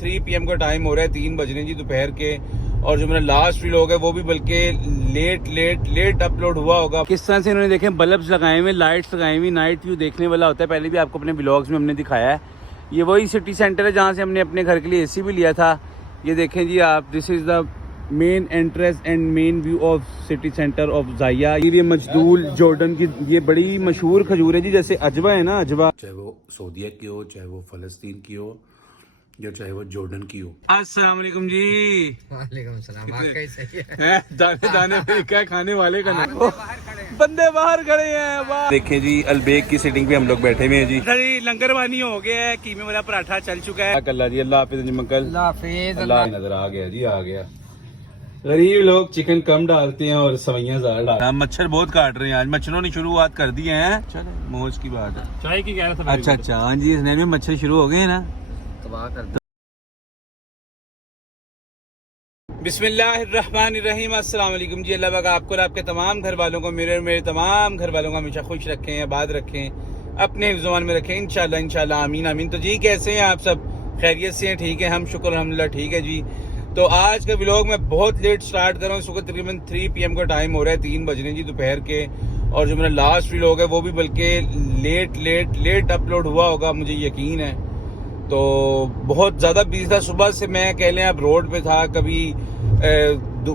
3 PM का time हो रहा है, 3 बज रहे हैं जी दोपहर के। और जो मेरा लास्ट व्लॉग है वो भी बल्कि लेट अपलोड हुआ होगा। किस तरह से इन्होंने देखे बल्ब्स लगाए हुए, लाइट्स लगाई हुई, नाइट व्यू देखने वाला होता है। पहले भी आपको अपने ब्लॉग्स में हमने दिखाया है। ये वही सिटी सेंटर है जहाँ से हमने अपने घर के लिए AC भी लिया था। ये देखें जी आप, this is the main entrance and main view of city centre of ज़ाया। ये मजदूल जॉर्डन की ये बड़ी मशहूर खजूर है जी, जैसे अजवा है ना, अजवा, चाहे वो सऊदीया की हो, चाहे वो फ़लस्तीन की हो, या चाहे वो जॉर्डन की हो। अस्सलाम वालेकुम जी। वालेकुम सलाम। आपका ही सही है। दाने दाने पे क्या खाने वाले का नाम, बंदे बाहर खड़े हैं। देखें जी, अलबेक की सीटिंग पे हम लोग बैठे हुए हैं जी। लंगर वानी हो गया है, कीमे वाला पराठा चल चुका है। अल्लाह जी, अल्लाह हाफिज़ जी मंकल। अल्लाह हाफिज़। अल्लाह नजर आ गया जी, आ गया। गरीब लोग चिकन कम डालते हैं और सवैयां ज्यादा डालते हैं। मच्छर बहुत काट रहे हैं आज, मच्छरों ने शुरुआत कर दी है। चलो मौज की बात है। चाय की कह रहा था। अच्छा हाँ जी, इस नए में मच्छर शुरू हो गए हैं ना। तबाह कर। बिस्मिल्लाहिर्रहमानिर्रहीम। अस्सलाम वालेकुम जी। अल्लाह पाक आपको और आपके तमाम घर वालों को, मेरे तमाम घर वालों को हमेशा खुश रखें, आबाद रखें, अपने हिफ्ज़-ओ-अमान में रखें इंशाल्लाह इंशाल्लाह, आमीन आमीन। तो जी कैसे हैं आप सब? खैरियत से हैं? ठीक है, हम शुक्र अल्हम्दुलिल्लाह ठीक है जी। तो आज का व्लॉग मैं बहुत लेट स्टार्ट कर रहा हूँ। इस वक्त तकरीबन 3 PM का टाइम हो रहा है, 3 बज रहे हैं जी दोपहर के। और जो मेरा लास्ट व्लॉग है वो भी बल्कि लेट अपलोड हुआ होगा, मुझे यकीन है। तो बहुत ज़्यादा बिजी था सुबह से, मैं कह लें अब रोड पे था। कभी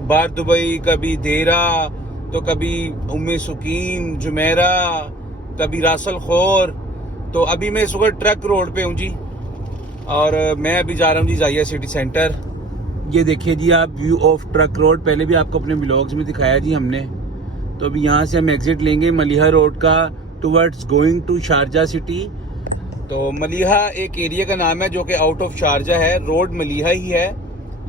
बार दुबई, कभी देरा, तो कभी उम्मे सुकीन, जुमेरा, कभी रासल खोर। तो अभी मैं इस वक्त ट्रक रोड पे हूँ जी, और मैं अभी जा रहा हूँ जी ज़ाया सिटी सेंटर। ये देखिए जी आप, व्यू ऑफ ट्रक रोड। पहले भी आपको अपने ब्लॉग्स में दिखाया जी हमने। तो अभी यहाँ से हम एग्जिट लेंगे मलिहा रोड का, towards going to Sharjah city. तो मलिहा एक एरिया का नाम है जो कि आउट ऑफ शारजा है। रोड मलिहा ही है,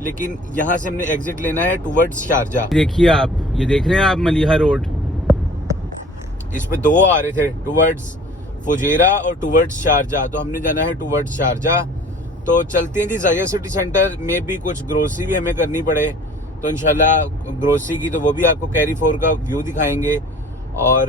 लेकिन यहाँ से हमने एग्जिट लेना है टुवर्ड्स शारजा। देखिए आप, ये देख रहे हैं आप मलिहा रोड। इस पे दो आ रहे थे, टुवर्ड्स फुजेरा और टुवर्ड्स शारजा। तो हमने जाना है टुवर्ड्स शारजा। तो चलते हैं जी ज़ाया सिटी सेंटर में। भी कुछ ग्रोसरी भी हमें करनी पड़े तो इंशाल्लाह ग्रोसरी की तो वो भी आपको कैरी फोर का व्यू दिखाएंगे। और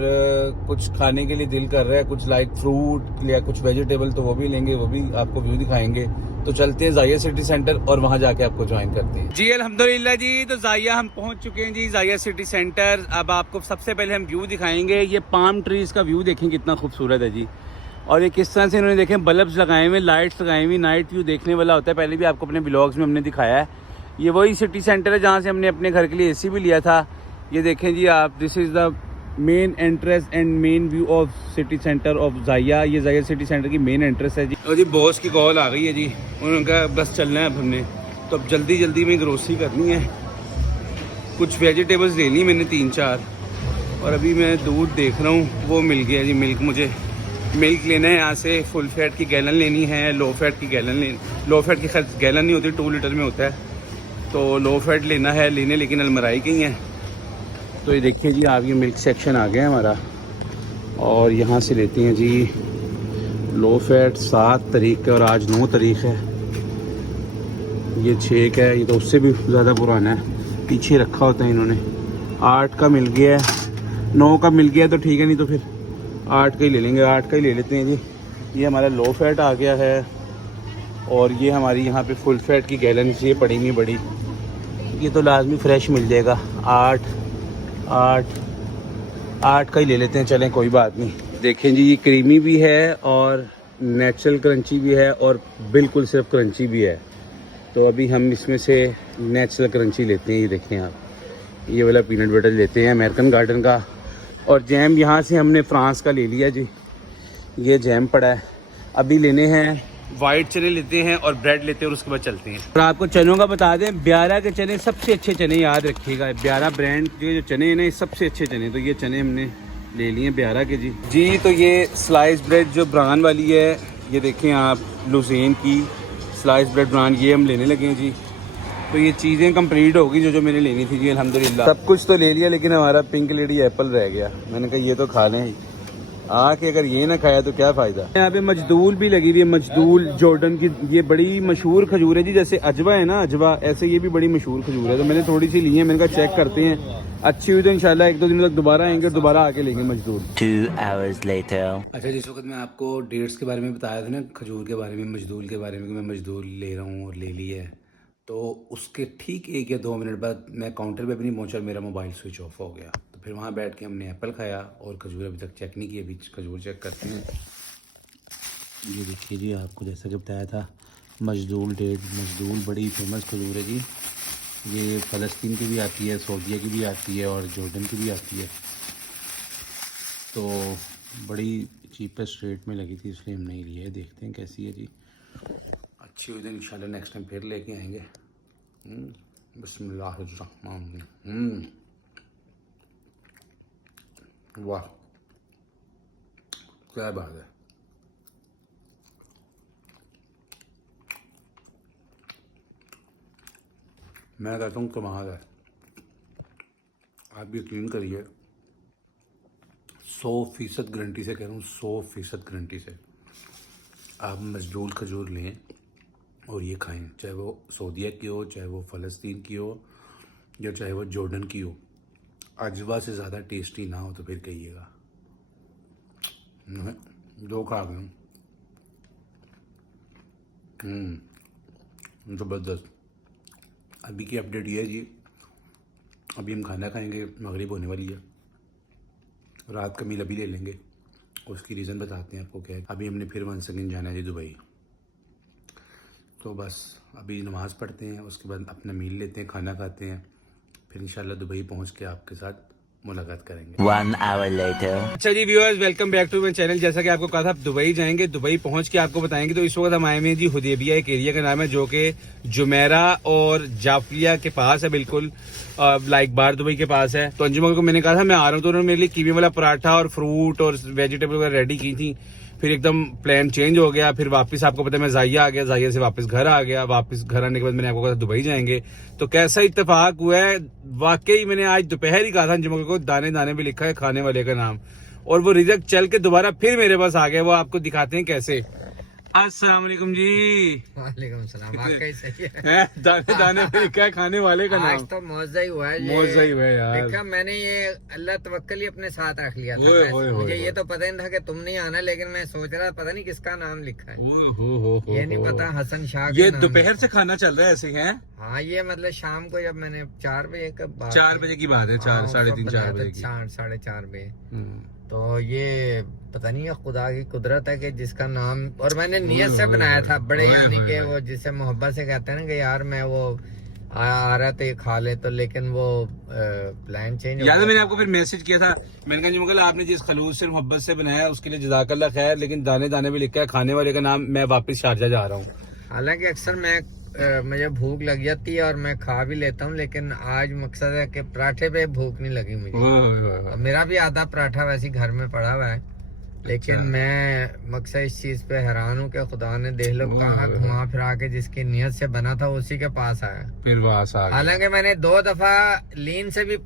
कुछ खाने के लिए दिल कर रहा है, कुछ लाइक फ्रूट या कुछ वेजिटेबल, तो वो भी लेंगे, वो भी आपको व्यू दिखाएंगे। तो चलते हैं ज़ाया सिटी सेंटर और वहां जाके आपको ज्वाइन करते हैं जी। अल्हम्दुलिल्लाह जी, तो ज़ाया हम पहुंच चुके हैं जी, ज़ाया सिटी सेंटर। अब आपको सबसे पहले हम व्यू दिखाएंगे। ये पाम ट्रीज का व्यू देखें कितना खूबसूरत है जी। और ये किस तरह से इन्होंने देखें बल्ब्स लगाए हुए, लाइट्स लगाई हुई, नाइट व्यू देखने वाला होता है। पहले भी आपको अपने ब्लॉग्स में हमने दिखाया है। ये वही सिटी सेंटर है जहाँ से हमने अपने घर के लिए AC भी लिया था। ये देखें जी आप, this is the main entrance and main view of city centre of ज़ाया। ये ज़ाया सिटी सेंटर की मेन एंट्रेंस है जी। और जी बॉस की कॉल आ गई है जी, उनका बस चलना है अब हमने। तो अब जल्दी में ग्रोसरी करनी है, कुछ वेजिटेबल्स लेनी मैंने 3-4। और अभी मैं दूध देख रहा हूँ, वो मिल गया जी। मिल्क लेना है यहाँ से। फुल फैट की गैलन लेनी है, लो फैट की गैलन लो फैट की खैर गैलन नहीं होती, 2 लीटर में होता है। तो लो फैट लेना है लेकिन अलमराई की है। तो ये देखिए जी आप, ये मिल्क सेक्शन आ गया है हमारा। और यहाँ से लेते हैं जी लो फैट 7 तारीख का, और आज 9 तारीख है। ये 6 का है, ये तो उससे भी ज़्यादा पुराना है, पीछे रखा होता है इन्होंने। 8 का मिल गया है, 9 का मिल गया तो ठीक है, नहीं तो फिर 8 का ही ले लेंगे। 8 का ही ले लेते हैं जी। ये हमारा लो फैट आ गया है। और ये हमारी यहाँ पे फुल फैट की गैलन ये पड़ी हुई बड़ी, ये तो लाजमी फ्रेश मिल जाएगा। 8 का ही ले लेते हैं, चलें कोई बात नहीं। देखें जी, ये क्रीमी भी है और नेचुरल क्रंची भी है और बिल्कुल सिर्फ क्रंची भी है। तो अभी हम इसमें से नेचुरल क्रंची लेते हैं। ये देखें आप, ये वाला पीनट बटर लेते हैं अमेरिकन गार्डन का। और जैम यहाँ से हमने फ्रांस का ले लिया जी, ये जैम पड़ा है। अभी लेने हैं वाइट चने लेते हैं और ब्रेड लेते हैं और उसके बाद चलते हैं। और आपको चनों का बता दें, ब्यारा के चने सबसे अच्छे चने, याद रखिएगा। ब्यारा ब्रांड के जो चने हैं ना, ये सबसे अच्छे चने। तो ये चने हमने ले लिए ब्यारा के जी। तो ये स्लाइस ब्रेड जो ब्रांड वाली है, ये देखें आप, लुज़ेन की स्लाइस ब्रेड ब्रांड, ये हम लेने लगे हैं जी। तो ये चीज़ें कंप्लीट होगी जो मैंने लेनी थी जी। अल्हम्दुलिल्लाह सब कुछ तो ले लिया, लेकिन हमारा पिंक लेडी एप्पल रह गया। मैंने कहा ये तो खा लें, आके अगर ये ना खाया तो क्या फ़ायदा। यहाँ पे मजदूल भी लगी हुई है, मजदूल जॉर्डन की। ये बड़ी मशहूर खजूर है जी, जैसे अजवा है ना, अजवा, ऐसे ये भी बड़ी मशहूर खजूर है। तो मैंने थोड़ी सी ली है, मैंने कहा चेक करते हैं अच्छी हुई तो इंशाल्लाह 1-2 दिन तक दोबारा आएंगे और दोबारा आके लेंगे मजदूर। 2 hours later. अच्छा, जिस वक्त मैं आपको डेट्स के बारे में बताया था ना, खजूर के बारे में, मजदूर के बारे में कि मैं मजदूर ले रहा हूँ और ले ली है, तो उसके ठीक 1 या 2 मिनट बाद मैं काउंटर पे भी नहीं पहुँचा और मेरा मोबाइल स्विच ऑफ हो गया। तो फिर वहाँ बैठ के हमने एप्पल खाया और खजूर अभी तक चेक नहीं की, अभी खजूर चेक करते हैं। ये देखिए जी, आपको जैसा कि बताया था मजदूर डेट, मजदूर बड़ी फेमस खजूर है जी। ये फ़लस्तीन की भी आती है, सऊदीया की भी आती है और जॉर्डन की भी आती है। तो बड़ी चीपेस्ट रेट में लगी थी इसलिए हम नहीं लिए। देखते हैं कैसी है जी। अच्छी हुई तो इंशाल्लाह नेक्स्ट टाइम फिर लेके आएंगे। बिस्मिल्लाहिर्रहमानिर्रहीम। वाह, क्या बात है। मैं कहता हूँ कमाल है। आप यकीन करिए, 100% गारंटी से कह रहा हूँ, 100% गारंटी से आप मजदूर खजूर लें और ये खाएं, चाहे वो सऊदीया की हो, चाहे वो फ़लस्तीन की हो, या चाहे वो जॉर्डन की हो। अजवा से ज़्यादा टेस्टी ना हो तो फिर कहिएगा। दो खा गए, ज़बरदस्त। अभी की अपडेट ये है जी, अभी हम खाना खाएंगे, मगरिब होने वाली है, रात का मील अभी ले लेंगे। उसकी रीज़न बताते हैं आपको क्या है। अभी हमने फिर 1 सेकेंड जाना है जी दुबई, तो बस अभी नमाज़ पढ़ते हैं, उसके बाद अपना मील लेते हैं, खाना खाते हैं, फिर इंशाल्लाह दुबई पहुंच के आपके साथ मुलाकात करेंगे। 1 hour later. अच्छा जी viewers, welcome back to my channel. जैसा कि आपको कहा था दुबई जाएंगे, दुबई पहुंच के आपको बताएंगे। तो इस वक्त हम आए हुए हैं जी हुदैबिया, एक एरिया का नाम है जो कि जुमेरा और जाफरिया के पास है, बिल्कुल लाइक बार दुबई के पास है। तो अंजुम को मैंने कहा था मैं आ रहा हूँ, तो उन्होंने मेरे लिए कीवी वाला पराठा और फ्रूट और वेजिटेबल वगैरह रेडी की थी। फिर एकदम प्लान चेंज हो गया, फिर वापस आपको पता है मैं जाइया आ गया, जाइया से वापस घर आ गया। वापस घर आने के बाद मैंने आपको कहा दुबई जाएंगे, तो कैसा इत्तेफाक हुआ है। वाकई मैंने आज दोपहर ही कहा था अंजुम को, दाने दाने पे लिखा है खाने वाले का नाम, और वो रिजल्ट चल के दोबारा फिर मेरे पास आ गया। वो आपको दिखाते हैं कैसे। अस्सलाम वालेकुम जी। वालेकुम सलाम। वाकई सही है। दाने दाने पे लिखा है खाने वाले का आज नाम। तो मौजा ही हुआ है। मौजा ही हुआ है यार। देखा मैंने, ये अल्लाह तवक्कल ही अपने साथ रख लिया था। ओए, ओए, मुझे ओए, ये तो पता ही नहीं था कि तुम नहीं आना, लेकिन मैं सोच रहा पता नहीं किसका नाम लिखा है। हो ये नहीं पता हसन शाह ये का नाम दोपहर है। से खाना चल रहा है ऐसे हैं। हाँ, ये मतलब शाम को जब मैंने 4 बजे का 4 बजे की बात है, 4 साढ़े 3 4 बजे की। 4:30 बजे। तो ये पता नहीं है खुदा की कुदरत है कि जिसका नाम, और मैंने नियत से बनाया था बड़े, यानी कि वो जिसे मोहब्बत से कहते हैं ना कि यार मैं वो आ रहा था ये खा ले, तो लेकिन वो प्लान चेंज हो याद है गया। मैंने आपको फिर मैसेज किया था, मैंने कहा जी मुगल आपने जिस खलूस से मोहब्बत से बनाया उसके लिए जज़ाकल्लाह खैर, लेकिन दाने दाने पे लिखा है खाने वाले का नाम। मैं वापस शारजा जा रहा हूँ। हालांकि अक्सर मैं मुझे भूख लग जाती है और मैं खा भी लेता हूँ, लेकिन आज मकसद है कि पराठे पे भूख नहीं लगी मुझे। मेरा भी आधा पराठा वैसे घर में पड़ा हुआ है, लेकिन मैं मकसद इस चीज पे हैरान हूँ कि खुदा ने देख लो कहाँ घुमा फिरा के जिसकी नियत से बना था उसी के पास आया। फिर वहां से आ गया। हालांकि मैंने 2 दफा लीन से भी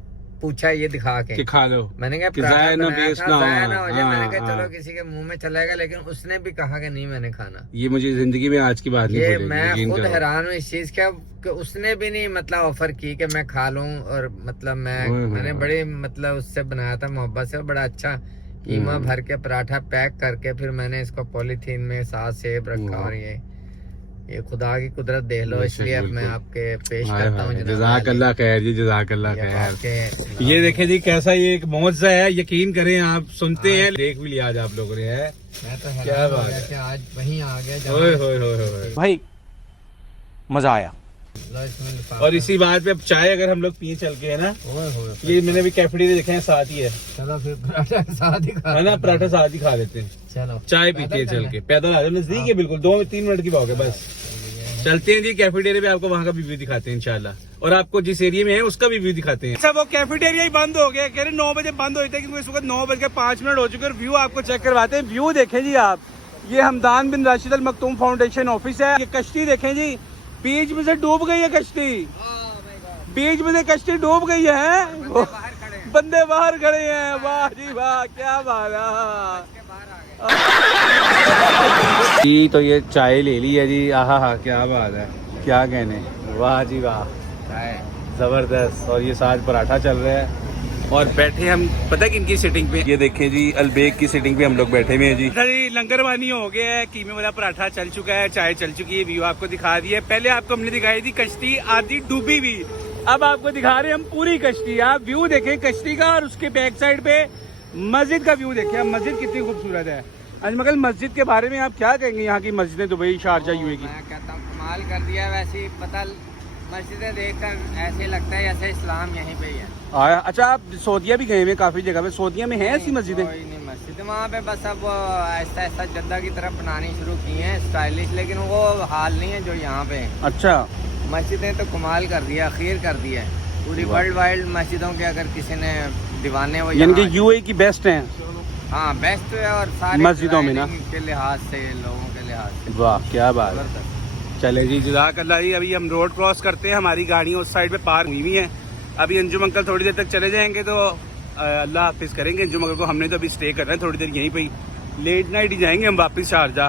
पूछा ये दिखा के कि खा लो, मैंने कहा कि पराठा जाया ना, बनाया वेस्ट था, ना हो। जाया ना हो जाए। मैंने कहा हाँ, चलो किसी के मुंह में चलेगा, लेकिन उसने भी कहा कि नहीं मैंने खाना। ये मुझे जिंदगी में आज की बात नहीं ये भूलेगी, मैं यकीन खुद करो। हैरान हूँ इस चीज का कि उसने भी नहीं मतलब ऑफर की कि मैं खा लूं, और मतलब मैंने बड़े मतलब उससे बनाया था मोहब्बत से, और बड़ा अच्छा कीमा भर के पराठा पैक करके फिर मैंने इसको पॉलीथीन में साथ सेब रखा। और ये खुदा की कुदरत देख लो, इसलिए अब मैं आपके पेश करता हूँ। जज़ाकल्लाह खैर जी, जज़ाकल्लाह खैर। ये देखें जी कैसा ये एक मौजा है, यकीन करें आप सुनते हैं, देख भी लिया आज आप लोगों ने है। मैं तो क्या बात है कि आज वहीं आ गया ओए होए होए होए। भाई मजा आया। और इसी बात पे अब चाय अगर हम लोग पिए चल के, है ना, ये मैंने भी कैफेटेरिया देखे हैं साथ ही है, चलो फिर पराठा साथ ही खा, है ना, पराठा साथ ही खा लेते हैं, चलो चाय पीते हैं चल के, पैदल आ जाओ, नजदीक है बिल्कुल, 2-3 मिनट की बात है बस। चलते हैं जी कैफेटेरिया पे, आपको वहाँ का भी व्यू दिखाते हैं इंशाल्लाह, और आपको जिस एरिया में है उसका भी व्यू दिखाते हैं। अच्छा वो कैफेटेरिया ही बंद हो गया, कह रहे 9 बजे बंद होते हैं, क्योंकि इस वक्त 9:05 हो चुके हैं। व्यू आपको चेक करवाते हैं, व्यू देखें जी आप। ये हमदान बिन राशिद अल मखतूम फाउंडेशन ऑफिस है। ये कश्ती देखें जी, बीच में से डूब गई है कश्ती, बीच में से कश्ती डूब गई है, बंदे बाहर खड़े हैं। वाह जी वाह, क्या बात है जी। तो ये चाय ले ली है जी, आहा हा, क्या बात है, क्या कहने, वाह जी वाह, जबरदस्त। और ये साथ पराठा चल रहा है, और बैठे हम पता है किनकी सीटिंग पे, ये देखें जी अलबेग की सीटिंग पे हम लोग बैठे हुए हैं जी। जी लंगरवानी हो गया है, कीमे वाला पराठा चल चुका है, चाय चल चुकी है, व्यू आपको दिखा दिया है। पहले आपको हमने दिखाई थी कश्ती आधी डूबी हुई, अब आपको दिखा रहे हैं हम पूरी कश्ती। आप व्यू देखें कश्ती का और उसके बैक साइड पे मस्जिद का व्यू देखें। अब मस्जिद कितनी खूबसूरत है। अजमल मस्जिद के बारे में आप क्या कहेंगे, यहाँ की मस्जिदें दुबई शारजा यूए की? मैं कहता हूँ कमाल कर दिया। वैसे ही पता मस्जिदें देखकर ऐसे लगता है जैसे इस्लाम यहीं पे ही है। अच्छा आप सऊदीया भी गए हुए काफी जगह पे, सऊदीया में है ऐसी मस्जिदें? कोई नहीं मस्जिद वहाँ पे, बस अब ऐसा ऐसा जद्दा की तरफ बनानी शुरू की हैं स्टाइलिश, लेकिन वो हाल नहीं है जो यहाँ पे है। अच्छा मस्जिदें तो कमाल कर दिया, खीर कर दिया है पूरी वर्ल्ड वाइड मस्जिदों के। अगर किसी ने दीवाने वो यानी कि यूए की बेस्ट हैं। हाँ बेस्ट है, और सारी मस्जिदों में ना के लिहाज से, लोगों के लिहाज से। वाह क्या बात है। चले जी जज़ाकल्लाह जी। अभी हम रोड क्रॉस करते हैं, हमारी गाड़ियाँ उस साइड पे पार्क हुई हुई हैं। अभी अंजुम अंकल थोड़ी देर तक चले जाएंगे तो अल्लाह हाफिज़ करेंगे अंजुम अंकल को। हमने तो अभी स्टे करना है थोड़ी देर यहीं पे, लेट नाइट ही जाएंगे हम वापस शारजा।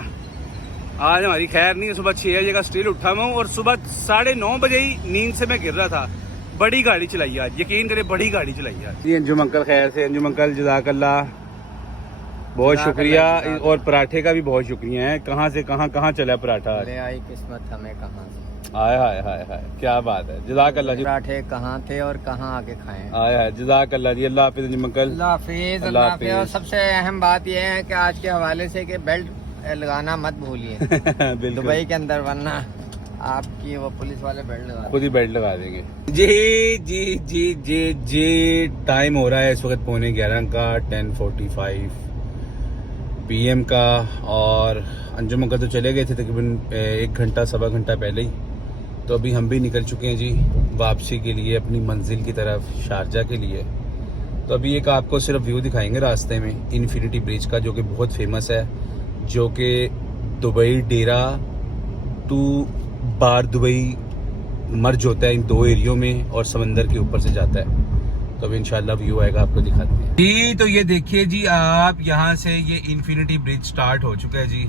आज हमारी खैर नहीं है, सुबह 6 बजे का स्टिल उठा मैं हूँ और सुबह 9:30 बजे ही नींद से मैं गिर रहा था। बड़ी गाड़ी चलाई आज, यकीन करें बड़ी गाड़ी चलाई आज जी। अंजुम अंकल खैर से, अंजुम अंकल जज़ाकल्लाह बहुत शुक्रिया, और पराठे का भी बहुत शुक्रिया है। कहाँ से कहाँ चला पराठा, ले आई किस्मत हमें कहाँ से। हाय हाय हाय हाय क्या बात है। जज़ाकल्लाह जी। पराठे कहाँ थे और कहाँ आके खाए। हाय हाय जज़ाकल्लाह जी। अल्लाह हाफिज़ अंजुम अंकल। अल्लाह हाफिज़, अल्लाह हाफिज़। और सबसे अहम बात यह है कि आज के हवाले से कि बेल्ट लगाना मत भूलिए दुबई के अंदर, वरना आपकी वो पुलिस वाले बेल्ट लगा खुद ही बेल्ट लगा देंगे। जी जी जी जी जी टाइम हो रहा है इस वक्त 11:15 का, 10:45 PM का। और अंजुम अंकल तो चले गए थे तकरीबन 1 घंटा सवा घंटा पहले ही, तो अभी हम भी निकल चुके हैं जी वापसी के लिए अपनी मंजिल की तरफ, शारजा के लिए। तो अभी एक आपको सिर्फ व्यू दिखाएंगे रास्ते में इन्फिनिटी ब्रिज का, जो कि बहुत फेमस है, जो कि Dubai Deira to Bur Dubai merge होता है इन 2 एरियो में और समंदर के ऊपर से जाता है। तो अभी इंशाल्लाह व्यू आएगा आपको दिखाते हैं जी। तो ये देखिए जी आप, यहाँ से ये इन्फिनिटी ब्रिज स्टार्ट हो चुका है जी।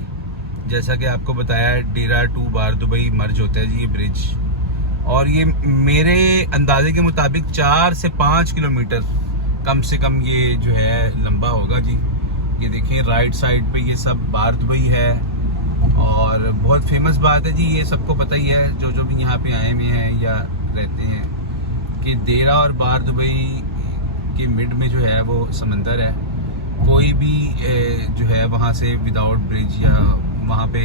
जैसा कि आपको बताया डेरा टू बार दुबई मर्ज होता है जी ये ब्रिज, और ये मेरे अंदाजे के मुताबिक 4 से 5 किलोमीटर कम से कम ये जो है लंबा होगा जी। ये देखें राइट साइड पे ये सब बार दुबई है, और बहुत फेमस बात है जी, ये सबको पता ही है जो भी यहाँ पे आए हुए हैं या रहते हैं, कि देरा और बार दुबई के मिड में जो है वो समंदर है। कोई भी जो है वहाँ से विदाउट ब्रिज या वहाँ पे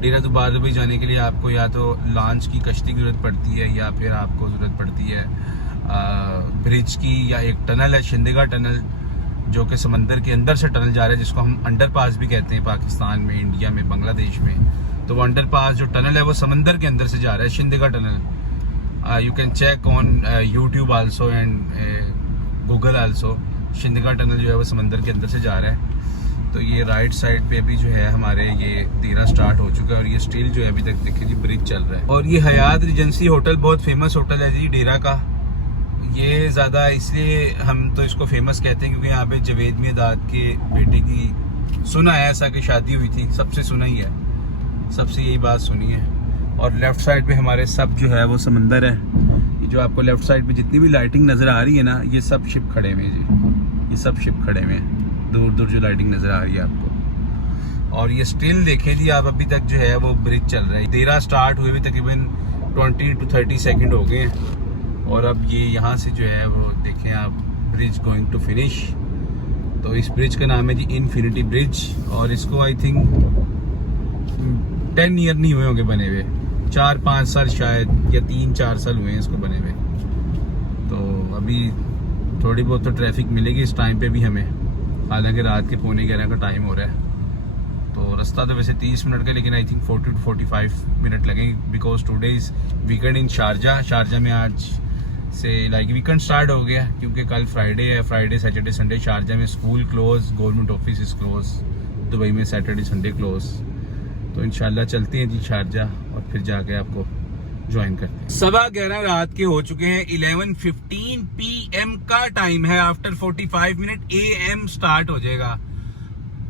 डेरा टू बार दुबई जाने के लिए आपको या तो लॉन्च की कश्ती की ज़रूरत पड़ती है, या फिर आपको ज़रूरत पड़ती है ब्रिज की, या एक टनल है शिंदेगा टनल, जो कि समंदर के अंदर से टनल जा रहा है, जिसको हम अंडर पास भी कहते हैं पाकिस्तान में, इंडिया में, बांग्लादेश में। तो वो अंडर पास जो टनल है वो समंदर के अंदर से जा रहा है, Shindagha tunnel. You can check on YouTube also and Google also. Shindagha tunnel जो है वो समंदर के अंदर से जा रहा है। तो ये राइट साइड पे भी जो है हमारे ये देरा स्टार्ट हो चुका है, और ये स्टिल जो है अभी तक देखिए जी ब्रिज चल रहा है। और ये हयात रिजेंसी होटल बहुत फेमस होटल है जी डेरा का। ये ज़्यादा इसलिए हम तो इसको फेमस कहते हैं क्योंकि यहाँ पे जवेद मियादाद के बेटे की सुना है ऐसा कि शादी हुई थी, सबसे सुना ही है, सबसे यही बात सुनी है। और लेफ्ट साइड पे हमारे सब जो है वो समंदर है। ये जो आपको लेफ्ट साइड पे जितनी भी लाइटिंग नज़र आ रही है ना, ये सब शिप खड़े हुए हैं जी, ये सब शिप खड़े हुए हैं, दूर दूर जो लाइटिंग नज़र आ रही है आपको। और ये स्टिल देखें जी आप, अभी तक जो है वो ब्रिज चल रहा है। देरा स्टार्ट हुए भी तकरीबन 20 to 30 सेकेंड हो गए हैं, और अब ये यहाँ से जो है वो देखें आप, ब्रिज गोइंग टू फिनिश। तो इस ब्रिज का नाम है जी इन्फिनिटी ब्रिज, और इसको आई थिंक 10 ईयर नहीं हुए होंगे बने हुए, 4-5 साल शायद, या 3-4 साल हुए हैं इसको बने हुए। तो अभी थोड़ी बहुत तो ट्रैफिक मिलेगी इस टाइम पे भी हमें, हालांकि रात के 11:15 का टाइम हो रहा है। तो रास्ता तो वैसे 30 मिनट का, लेकिन आई थिंक 40 to 45 मिनट लगेंगे, because today is weekend in Sharjah. Sharjah में आज से लाइक वीकेंड स्टार्ट हो गया, क्योंकि कल फ्राइडे है। फ्राइडे सैटरडे संडे शारजा में school close, government office is close, Dubai में सैटरडे संडे क्लोज। तो इंशाल्लाह चलते हैं जी शारजा, और फिर जाके आपको ज्वाइन करते हैं। 11:15 रात के हो चुके हैं, 11:15 PM का टाइम है। आफ्टर 45 मिनट AM स्टार्ट हो जाएगा,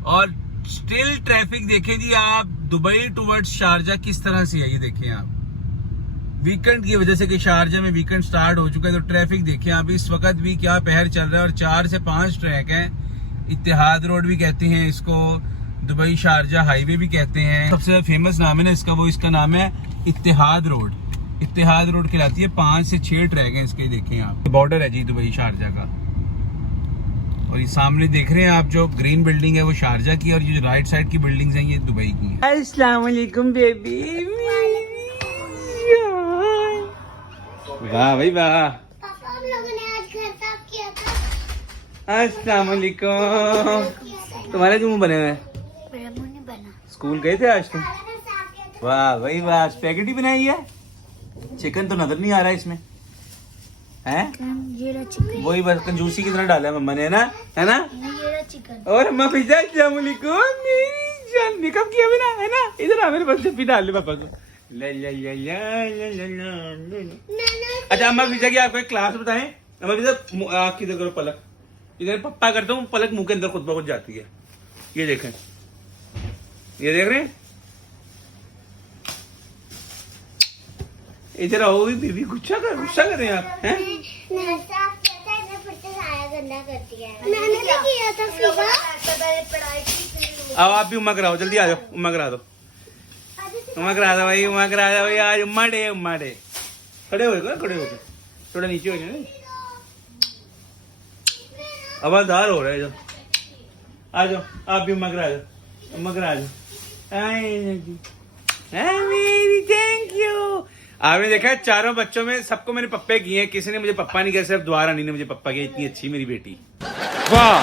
और स्टिल ट्रैफिक देखें जी आप, दुबई टुवर्ड्स शारजा किस तरह से है, ये देखें आप, वीकेंड की वजह से कि शारजा में वीकेंड स्टार्ट हो चुका है, तो ट्रैफिक देखें आप इस वक्त भी क्या पहर चल रहा है। और 4 से 5 ट्रैक हैं। इत्तेहाद रोड भी कहते हैं इसको, दुबई शारजा हाईवे भी कहते हैं। सबसे फेमस नाम है ना इसका, वो इसका नाम है इत्तेहाद रोड। इत्तेहाद रोड कहलाती है। 5 से 6 ट्रैक हैं इसके, देखें आप। बॉर्डर है जी दुबई शारजा का। और ये सामने देख रहे हैं आप जो ग्रीन बिल्डिंग है वो शारजा की, और ये जो राइट साइड की बिल्डिंग्स हैं ये दुबई की हैं। अस्सलाम वालेकुम बेबी। वाह भाई वाह। पापा हम लोगों ने आज घर साफ किया था। अस्सलाम वालेकुम। तुम्हारे क्यों मुंह बने हुए हैं? मेरा मुंह नहीं बना। स्कूल गए थे आज तुम? सारा घर साफ किया था। वाह भाई वाह। स्पैगेटी बनाई है। चिकन तो नजर नहीं आ रहा इसमें, है? ये रहा चिकन। वही बस कंजूसी की तरह डाला है मम्मा ने, है ना? ये रहा चिकन। और अम्मा पिज्जा। अस्सलाम वालेकुम मेरी जान। मेकअप किया भी ना, है ना? इधर आ मेरे बच्चे भी डाल ले पापा को। ला ला ला ला ला ला ला ला। अच्छा अम्मा पिज्जा की आपको एक क्लास बताएं। अम्मा पिज्जा आँख किधर करो, पलक इधर पप्पा करता हूँ, पलक मुंह के अंदर खुद ब खुद जाती है। ये देखें, ये देख रहे हैं? इधर आओ बीबी, गुस्सा कर रहे हैं आप, हैं? घर साफ किया था, इसने फिर से सारा गंदा कर दिया है। मैंने भी किया था फिर। आओ आप भी उम्मा कराओ, जल्दी आ जाओ, उम्मा करा दो, उम्मा करा दो भाई, उम्मा करा दो भाई। आज उम्मा डे। खड़े हो गए, खड़े हो गए, थोड़ा नीचे हो जाए, आवाजदार हो रहा है। आ जाओ आप भी उम्मा करा दो, उम्मा करा दो। मेरी थैंक यू। आपने देखा है चारों बच्चों में सबको मैंने पप्पे किए हैं, किसी ने मुझे पप्पा नहीं किया, सिर्फ दुआ रानी ने मुझे पप्पा किया। इतनी अच्छी मेरी बेटी। वाह।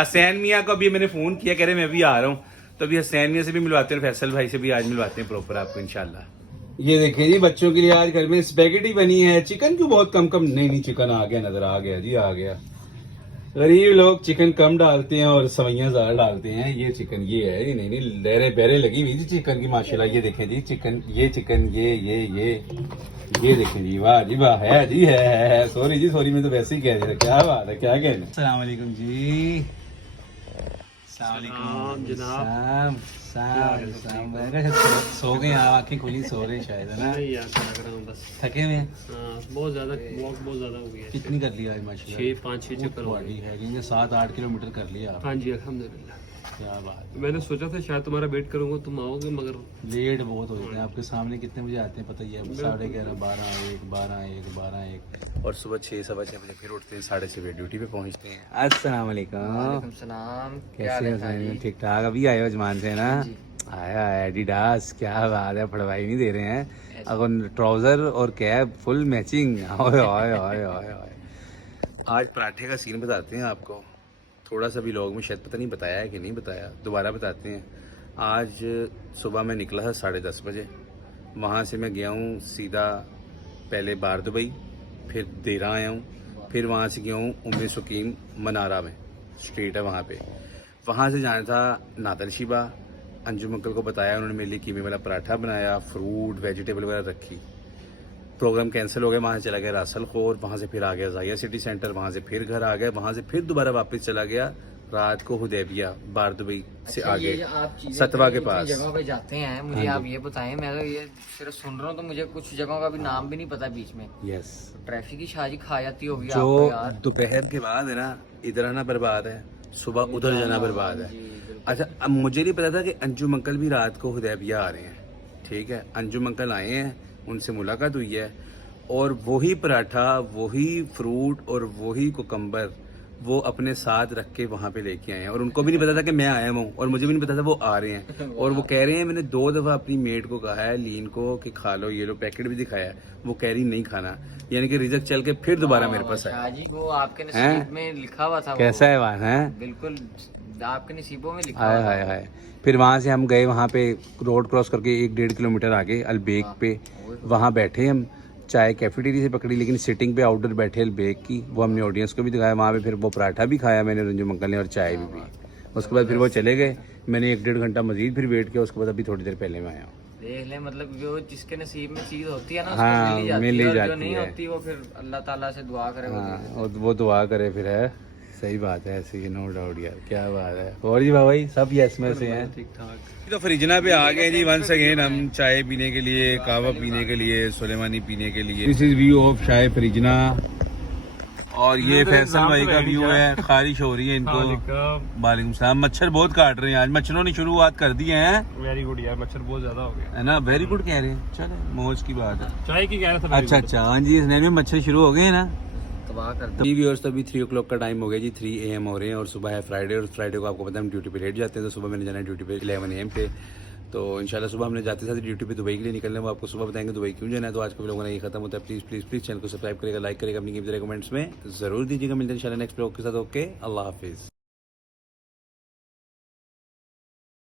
हसैन मियाँ को अभी मैंने फोन किया, कह रहे मैं भी आ रहा हूँ, तो अभी हसैन मियाँ से भी मिलवाते हैं, फैसल भाई से भी आज मिलवाते हैं प्रॉपर आपको इंशाल्लाह। ये देखें जी बच्चों के लिए आज घर में स्पैगेटी बनी है। चिकन क्यों बहुत कम नहीं चिकन आ गया, नजर आ गया जी, आ गया। गरीब लोग चिकन कम डालते हैं और सवैयां ज्यादा डालते हैं। ये चिकन ये है, ये नहीं लहरे बहरे लगी हुई जी चिकन की माशाल्लाह। ये देखें जी चिकन, ये देखें जी, वाह जी वाह, है जी, है। सॉरी जी सॉरी, मैं तो वैसे ही कह रहा था। क्या बात है, क्या कहना। अस्सलाम वालेकुम जी। जनाब सो गए आप? आंखें खुली सो रहे शायद, है ना? नहीं यार, लग रहा हूँ बस। थके हुए हैं? बहुत ज्यादा वॉक बहुत ज्यादा हो गया है। कितनी कर लिया आज माशाल्लाह? 5-6 चक्कर हो गए। है कि 7-8 किलोमीटर कर लिया। हाँ जी अल्हम्दुलिल्लाह। क्या बात। मैंने सोचा था शायद तुम्हारा वेट करूंगा, तुम आओगे, मगर लेट बहुत हो जाते हैं। आपके सामने कितने बजे आते हैं पता ही है? 11:30, 12-1 और सुबह 6-6:15 बजे फिर उठते हैं, 6:30 ड्यूटी पे पहुंचते हैं। अस्सलाम वालेकुम। सलाम। कैसे हैं? ठीक ठाक। अभी आए हो जमान से, ना? आया एडिडास, क्या बात है, फड़वाई नहीं दे रहे हैं। अगर ट्राउजर और कैप फुल मैचिंग। आज पराठे का सीन बताते हैं आपको। थोड़ा सा भी लोग में शायद पता नहीं बताया है कि नहीं बताया, दोबारा बताते हैं। आज सुबह मैं निकला था 10:30 बजे। वहाँ से मैं गया हूँ सीधा पहले बार दुबई, फिर देरा आया हूँ, फिर वहाँ से गया हूँ उम्मे सुकीन मनारा में, स्ट्रीट है वहाँ पे। वहाँ से जाना था नादल शिबा। अंजुम अंकल को बताया, उन्होंने मेरे लिए कीमे वाला पराठा बनाया, फ्रूट वेजिटेबल वगैरह रखी। प्रोग्राम कैंसिल हो गया, वहाँ से चला गया रासल खोर, वहाँ से फिर आ गया जाया सिटी सेंटर, वहाँ से फिर घर आ गया, वहाँ से फिर दोबारा वापस चला गया रात को हुदैबिया, बार दुबई से आगे सतवा के पास जगह पे जाते हैं। मुझे आप ये बताएं, मैं तो ये सिर्फ सुन रहा हूँ, तो मुझे कुछ जगहों का भी नाम भी नहीं पता बीच में। यस। ट्रैफिक की शादी खा जाती होगी जो आपको यार। दोपहर के बाद है ना, इधर आना बर्बाद है, सुबह उधर जाना बर्बाद है। अच्छा अब मुझे नहीं पता था कि अंजुम अंकल भी रात को हुदैबिया आ रहे हैं। ठीक है, अंजुम अंकल आए हैं, उनसे मुलाकात हुई है, और वही पराठा, वही फ्रूट और वही कुकम्बर वो अपने साथ रख के वहाँ पे लेके आए हैं। और उनको भी नहीं पता था कि मैं आया हूँ, और मुझे भी नहीं पता था वो आ रहे हैं। और वो कह रहे हैं, मैंने 2 दफ़ा अपनी मेड को कहा है लीन को कि खा लो, ये लो, पैकेट भी दिखाया है, वो कह रही नहीं खाना। यानी कि रिजल्ट चल के फिर दोबारा मेरे पास आया। जी वो आपके नसीब में लिखा हुआ था। कैसा है वहाँ? है बिल्कुल आपके नसीबों में लिखा हुआ था। फिर वहाँ से हम गए, वहाँ पे रोड क्रॉस करके 1-1.5 किलोमीटर आगे अलबेक पे, वहाँ बैठे हम, चाय कैफेटेरिया से पकड़ी, लेकिन सिटिंग पे आउटडोर बैठे अलबेक की। वो हमने ऑडियंस को भी दिखाया वहाँ पे। फिर वो पराठा भी खाया मैंने, रंजू अंकल ने, और चाय भी पी। उसके बाद फिर वो चले गए। मैंने 1-1.5 घंटा मजीद फिर वेट किया। उसके बाद अभी थोड़ी देर पहले मैं आया हूँ। देख ले, मतलब जो जिसके नसीब में चीज होती है ना, हाँ, उसको मिल ही मिल ही जाती है, और जाती जो नहीं है। होती वो फिर अल्लाह ताला से दुआ करे। वो दुआ करे फिर, है सही बात है, ऐसे ही नो डाउट यार, क्या बात है। और जी भाई सब यस में से हैं। ठीक ठाक। तो फरीजना पे आ गए जी वंस अगेन, हम चाय पीने के लिए, कहवा पीने के लिए, सुलेमानी पीने के लिए। दिस इज व्यू ऑफ चाय फरीजना, और ये फैसल भाई का व्यू है। खारिश हो रही है इनको। वालेकुम सलाम। मच्छर बहुत काट रहे हैं आज, मच्छरों ने शुरुआत कर दी है। वेरी गुड यार, मच्छर बहुत ज्यादा हो गया है ना, वेरी गुड कह रहे हैं, चलो मौज की बात है। चाय की कह रहा था। अच्छा अच्छा, हाँ जी, इस नए में मच्छर शुरू हो गए हैं ना। तबाह कर दो। जी व्यूअर्स, तो अभी 3 o'clock का टाइम हो गया जी, 3 AM हो रहे हैं, और सुबह है फ्राइडे, और फ्राइडे को आपको पता है हम ड्यूटी पे लेट जाते हैं। तो सुबह मैंने जाना है ड्यूटी पे 11 AM पे। तो इंशाल्लाह सुबह हमने जाते साथ ड्यूटी पे दुबई के लिए निकलने, वो आपको सुबह बताएंगे दुबई क्यों जाना है। तो आज का व्लॉग ये खत्म होता है। प्लीज़ प्लीज़ प्लीज़ चैनल को सब्सक्राइब करेगा, लाइक करेगा, अपनी कीमती कमेंट्स में ज़रूर दीजिएगा। मिलते हैं इंशाल्लाह नेक्स्ट व्लॉग के साथ। ओके, अल्लाह हाफिज़।